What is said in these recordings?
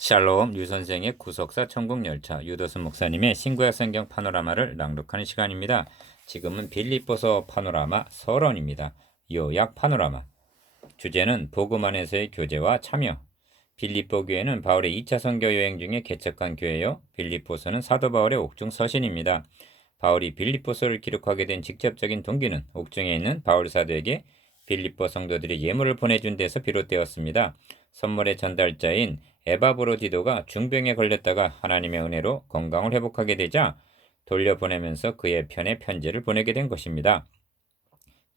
샬롬 류선생의 구속사 천국열차 유도순 목사님의 신구약 성경 파노라마를 낭독하는 시간입니다. 지금은 빌립보서 파노라마 서론입니다. 요약 파노라마. 주제는 복음 안에서의 교제와 참여. 빌립보 교회는 바울의 2차 선교 여행 중에 개척한 교회요. 빌립보서는 사도 바울의 옥중 서신입니다. 바울이 빌립보서를 기록하게 된 직접적인 동기는 옥중에 있는 바울 사도에게 빌립보 성도들이 예물을 보내준 데서 비롯되었습니다. 선물의 전달자인 에바브로디도가 중병에 걸렸다가 하나님의 은혜로 건강을 회복하게 되자 돌려보내면서 그의 편에 편지를 보내게 된 것입니다.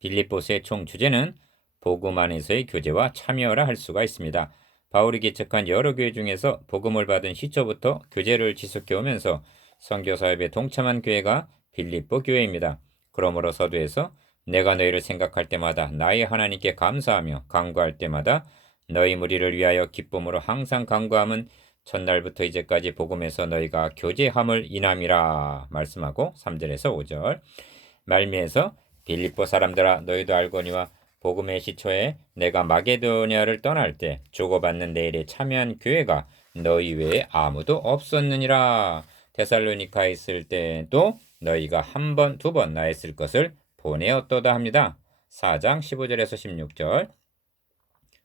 빌립보서의 총 주제는 복음 안에서의 교제와 참여라 할 수가 있습니다. 바울이 개척한 여러 교회 중에서 복음을 받은 시초부터 교제를 지속해 오면서 선교 사업에 동참한 교회가 빌립보 교회입니다. 그러므로 서두에서 내가 너희를 생각할 때마다 나의 하나님께 감사하며 간구할 때마다 너희 무리를 위하여 기쁨으로 항상 간구함은 첫날부터 이제까지 복음에서 너희가 교제함을 인함이라 말씀하고 3절에서 5절 말미에서 빌립보 사람들아 너희도 알거니와 복음의 시초에 내가 마게도냐를 떠날 때 주고받는 내 일에 참여한 교회가 너희 외에 아무도 없었느니라. 데살로니카에 있을 때도 너희가 한 번, 두 번 나에 쓸 것을 보내었도다 합니다. 4장 15절에서 16절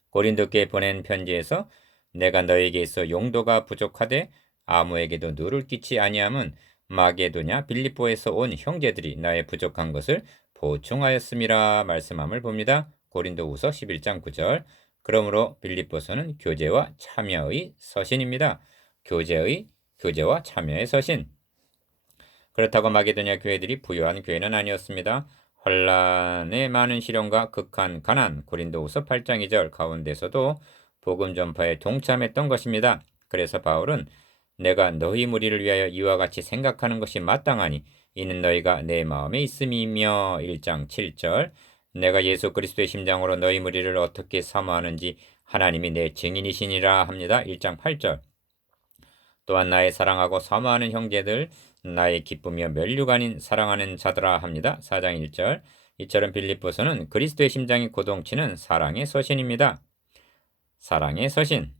고린도께 보낸 편지에서 내가 너에게 있어 용도가 부족하되 아무에게도 누를 끼치 아니함은 마게도냐 빌립보에서 온 형제들이 나의 부족한 것을 보충하였음이라 말씀함을 봅니다. 고린도후서 11장 9절. 그러므로 빌립보서는 교제와 참여의 서신입니다. 교제와 참여의 서신. 그렇다고 마게도냐 교회들이 부유한 교회는 아니었습니다. 환란의 많은 시련과 극한 가난, 고린도후서 8장 2절 가운데서도 복음 전파에 동참했던 것입니다. 그래서 바울은 내가 너희 무리를 위하여 이와 같이 생각하는 것이 마땅하니 이는 너희가 내 마음에 있음이며 1장 7절 내가 예수 그리스도의 심장으로 너희 무리를 어떻게 사모하는지 하나님이 내 증인이시니라 합니다. 1장 8절 또한 나의 사랑하고 사모하는 형제들 나의 기쁨이며 면류가 아닌 사랑하는 자들아 합니다. 4장 1절 이처럼 빌립보서는 그리스도의 심장이 고동치는 사랑의 서신입니다. 사랑의 서신.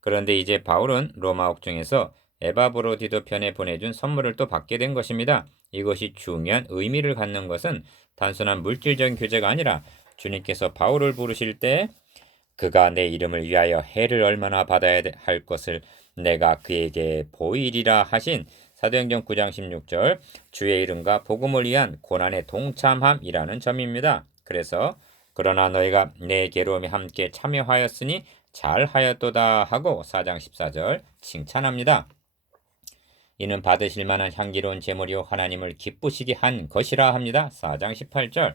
그런데 이제 바울은 로마 옥중에서 에바브로디도 편에 보내준 선물을 또 받게 된 것입니다. 이것이 중요한 의미를 갖는 것은 단순한 물질적인 교제가 아니라 주님께서 바울을 부르실 때 그가 내 이름을 위하여 해를 얼마나 받아야 할 것을 내가 그에게 보이리라 하신 사도행전 9장 16절 주의 이름과 복음을 위한 고난에 동참함이라는 점입니다. 그래서 그러나 너희가 내 괴로움에 함께 참여하였으니 잘하였도다 하고 4장 14절 칭찬합니다. 이는 받으실 만한 향기로운 제물이요 하나님을 기쁘시게 한 것이라 합니다. 4장 18절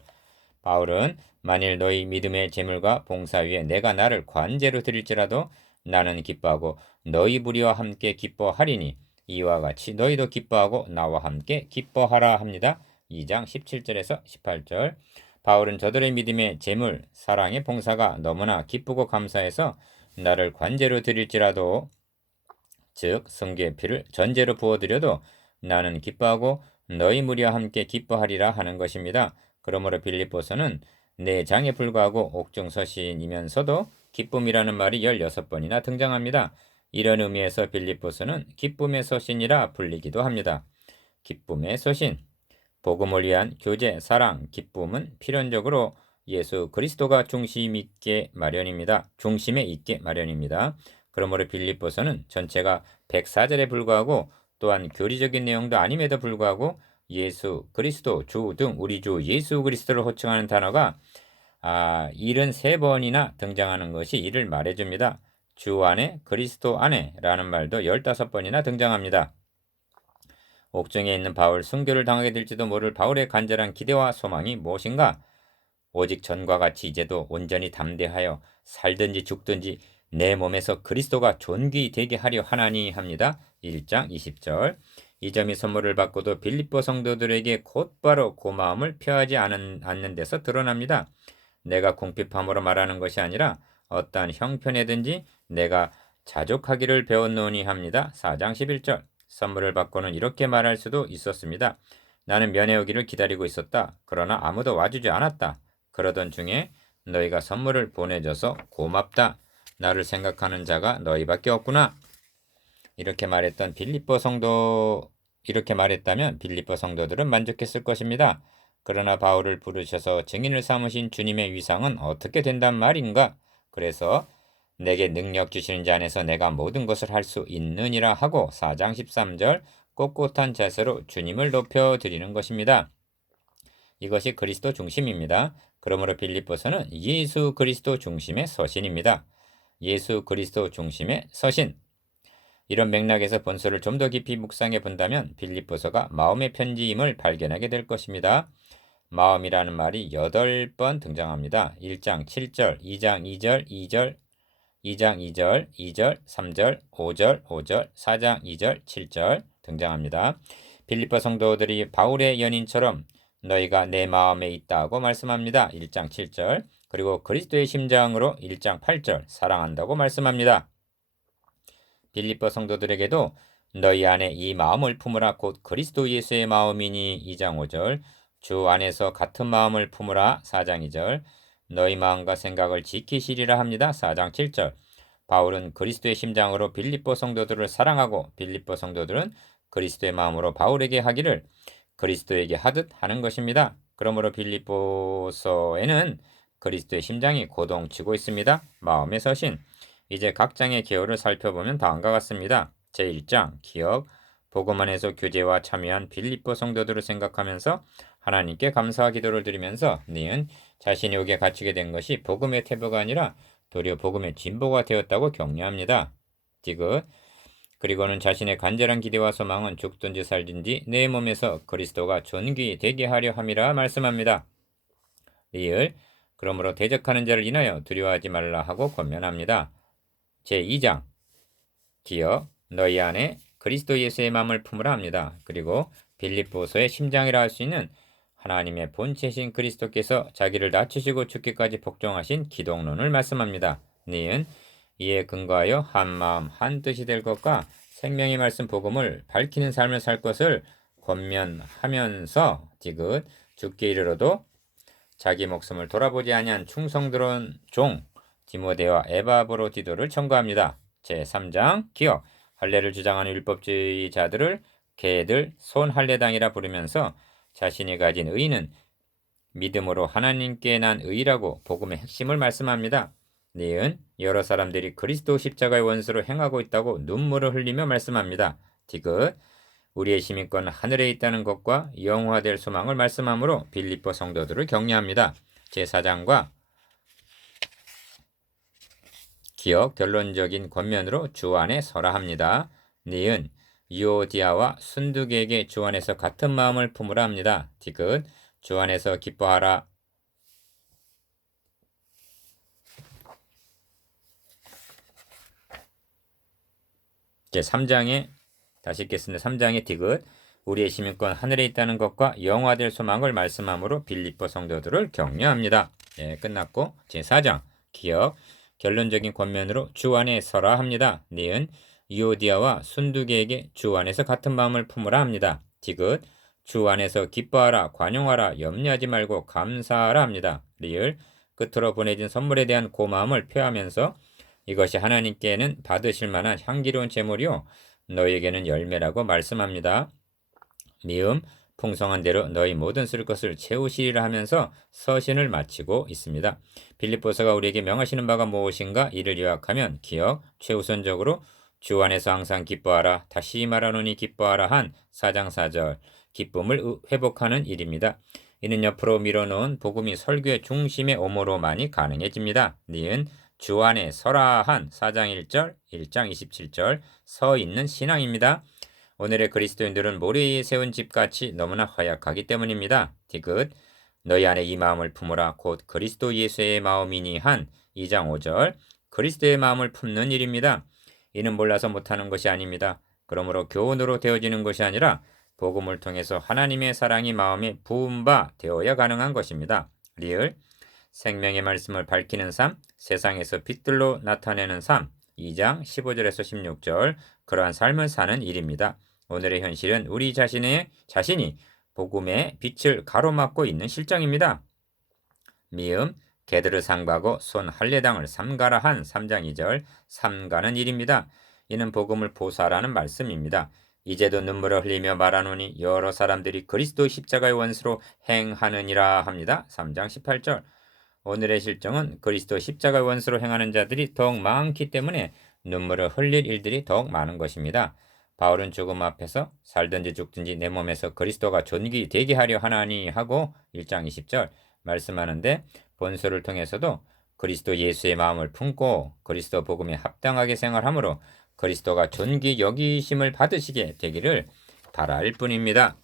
바울은 만일 너희 믿음의 제물과 봉사 위에 내가 나를 관제로 드릴지라도 나는 기뻐하고 너희 무리와 함께 기뻐하리니 이와 같이 너희도 기뻐하고 나와 함께 기뻐하라 합니다. 2장 17절에서 18절 바울은 저들의 믿음의 제물, 사랑의 봉사가 너무나 기쁘고 감사해서 나를 관제로 드릴지라도 즉 성교의 피를 전제로 부어드려도 나는 기뻐하고 너희 무리와 함께 기뻐하리라 하는 것입니다. 그러므로 빌립보서는 내 장에 불과하고 옥중 서신이면서도 기쁨이라는 말이 16번이나 등장합니다. 이런 의미에서 빌립보서는 기쁨의 서신이라 불리기도 합니다. 기쁨의 서신. 복음을 위한 교제, 사랑, 기쁨은 필연적으로 예수 그리스도가 중심에 있게 마련입니다. 그러므로 빌립보서는 전체가 104절에 불과하고 또한 교리적인 내용도 아님에도 불구하고 예수 그리스도 주 등 우리 주 예수 그리스도를 호칭하는 단어가 73번이나 등장하는 것이 이를 말해줍니다. 주 안에 그리스도 안에 라는 말도 15번이나 등장합니다. 옥중에 있는 바울 순교를 당하게 될지도 모를 바울의 간절한 기대와 소망이 무엇인가? 오직 전과 같이 이제도 온전히 담대하여 살든지 죽든지 내 몸에서 그리스도가 존귀 되게 하려 하나니 합니다. 1장 20절 이 점이 선물을 받고도 빌립보 성도들에게 곧바로 고마움을 표하지 않는 데서 드러납니다. 내가 궁핍함으로 말하는 것이 아니라 어떠한 형편에든지 내가 자족하기를 배웠노니 합니다. 4장 11절 선물을 받고는 이렇게 말할 수도 있었습니다. 나는 면회 오기를 기다리고 있었다. 그러나 아무도 와주지 않았다. 그러던 중에 너희가 선물을 보내줘서 고맙다. 나를 생각하는 자가 너희밖에 없구나. 이렇게 말했던 빌립보 성도 이렇게 말했다면 빌립보 성도들은 만족했을 것입니다. 그러나 바울을 부르셔서 증인을 삼으신 주님의 위상은 어떻게 된단 말인가? 그래서 내게 능력 주시는 자 안에서 내가 모든 것을 할 수 있느니라 하고 4장 13절 꼿꼿한 자세로 주님을 높여 드리는 것입니다. 이것이 그리스도 중심입니다. 그러므로 빌립보서는 예수 그리스도 중심의 서신입니다. 예수 그리스도 중심의 서신. 이런 맥락에서 본서를 좀 더 깊이 묵상해 본다면 빌립보서가 마음의 편지임을 발견하게 될 것입니다. 마음이라는 말이 8번 등장합니다. 1장 7절, 2장 2절, 2절, 2장 2절, 2절, 3절, 5절, 5절, 4장 2절, 7절 등장합니다. 빌립보 성도들이 바울의 연인처럼 너희가 내 마음에 있다고 말씀합니다. 1장 7절. 그리고 그리스도의 심장으로 1장 8절 사랑한다고 말씀합니다. 빌립보 성도들에게도 너희 안에 이 마음을 품으라 곧 그리스도 예수의 마음이니 2장 5절, 주 안에서 같은 마음을 품으라 4장 2절, 너희 마음과 생각을 지키시리라 합니다. 4장 7절. 바울은 그리스도의 심장으로 빌립보 성도들을 사랑하고 빌립보 성도들은 그리스도의 마음으로 바울에게 하기를 그리스도에게 하듯 하는 것입니다. 그러므로 빌립보서에는 그리스도의 심장이 고동치고 있습니다. 마음의 서신. 이제 각 장의 기호를 살펴보면 다음과 같습니다. 제1장 기억, 복음 안에서 교제와 참여한 빌립보 성도들을 생각하면서 하나님께 감사와 기도를 드리면서 니은 자신이 오게 갖추게 된 것이 복음의 태보가 아니라 도리어 복음의 진보가 되었다고 격려합니다. 디귿 그리고는 자신의 간절한 기대와 소망은 죽든지 살든지 내 몸에서 그리스도가 존귀되게 하려 함이라 말씀합니다. 리을 그러므로 대적하는 자를 인하여 두려워하지 말라 하고 권면합니다. 제2장 기억 너희 안에 그리스도 예수의 마음을 품으라 합니다. 그리고 빌립보서의 심장이라 할 수 있는 하나님의 본체신 그리스도께서 자기를 낮추시고 죽기까지 복종하신 기독론을 말씀합니다. 니은 이에 근거하여 한 마음 한 뜻이 될 것과 생명의 말씀 복음을 밝히는 삶을 살 것을 권면하면서 디귿 죽게 이르러도 자기 목숨을 돌아보지 아니한 충성스러운 종 디모데와 에바브로디도를 청구합니다. 제3장 기억 할례를 주장하는 율법주의자들을 개들 손할례당이라 부르면서 자신이 가진 의는 믿음으로 하나님께 난 의라고 복음의 핵심을 말씀합니다. 니은 여러 사람들이 그리스도 십자가의 원수로 행하고 있다고 눈물을 흘리며 말씀합니다. 디귿 우리의 시민권은 하늘에 있다는 것과 영화될 소망을 말씀하므로 빌립보 성도들을 격려합니다. 제4장과 기억 결론적인 권면으로 주 안에 서라 합니다. 니은 유오디아와 순두개에게 주 안에서 같은 마음을 품으라 합니다. 디귿 주 안에서 기뻐하라. 제3장에 다시 읽겠습니다. 3장의 디귿 우리의 시민권 하늘에 있다는 것과 영화될 소망을 말씀하므로 빌립보 성도들을 격려합니다. 예, 끝났고 제4장 기억 결론적인 권면으로 주 안에 서라 합니다. 니은 이오디아와 순두개에게 주 안에서 같은 마음을 품으라 합니다. 디귿 주 안에서 기뻐하라 관용하라 염려하지 말고 감사하라 합니다. 리을 끝으로 보내진 선물에 대한 고마움을 표하면서 이것이 하나님께는 받으실 만한 향기로운 제물이요 너희에게는 열매라고 말씀합니다. 미음 풍성한 대로 너희 모든 쓸 것을 채우시리라 하면서 서신을 마치고 있습니다. 빌립보서가 우리에게 명하시는 바가 무엇인가 이를 요약하면 기억 최우선적으로 주 안에서 항상 기뻐하라 다시 말하노니 기뻐하라 한 4장 4절 기쁨을 회복하는 일입니다. 이는 옆으로 밀어놓은 복음이 설교의 중심에 오므로만이 가능해집니다. 니은 주 안에 서라 한 4장 1절 1장 27절 서 있는 신앙입니다. 오늘의 그리스도인들은 모래 위에 세운 집같이 너무나 허약하기 때문입니다. 디귿 너희 안에 이 마음을 품으라 곧 그리스도 예수의 마음이니 한 2장 5절 그리스도의 마음을 품는 일입니다. 이는 몰라서 못하는 것이 아닙니다. 그러므로 교훈으로 되어지는 것이 아니라 복음을 통해서 하나님의 사랑이 마음에 부은 바 되어야 가능한 것입니다. 리을 생명의 말씀을 밝히는 삶, 세상에서 빛들로 나타내는 삶 2장 15절에서 16절 그러한 삶을 사는 일입니다. 오늘의 현실은 우리 자신이 복음의 빛을 가로막고 있는 실정입니다. 미음 개들을 상가고 손 할례당을 삼가라 한 3장 2절 삼가는 일입니다. 이는 복음을 보사라는 말씀입니다. 이제도 눈물을 흘리며 말하노니 여러 사람들이 그리스도 십자가의 원수로 행하느니라 합니다. 3장 18절. 오늘의 실정은 그리스도 십자가의 원수로 행하는 자들이 더욱 많기 때문에 눈물을 흘릴 일들이 더욱 많은 것입니다. 바울은 죽음 앞에서 살든지 죽든지 내 몸에서 그리스도가 존귀되게 하려 하나니 하고 1장 20절 말씀하는데, 본소를 통해서도 그리스도 예수의 마음을 품고 그리스도 복음에 합당하게 생활함으로 그리스도가 존귀 여기심을 받으시게 되기를 바랄 뿐입니다.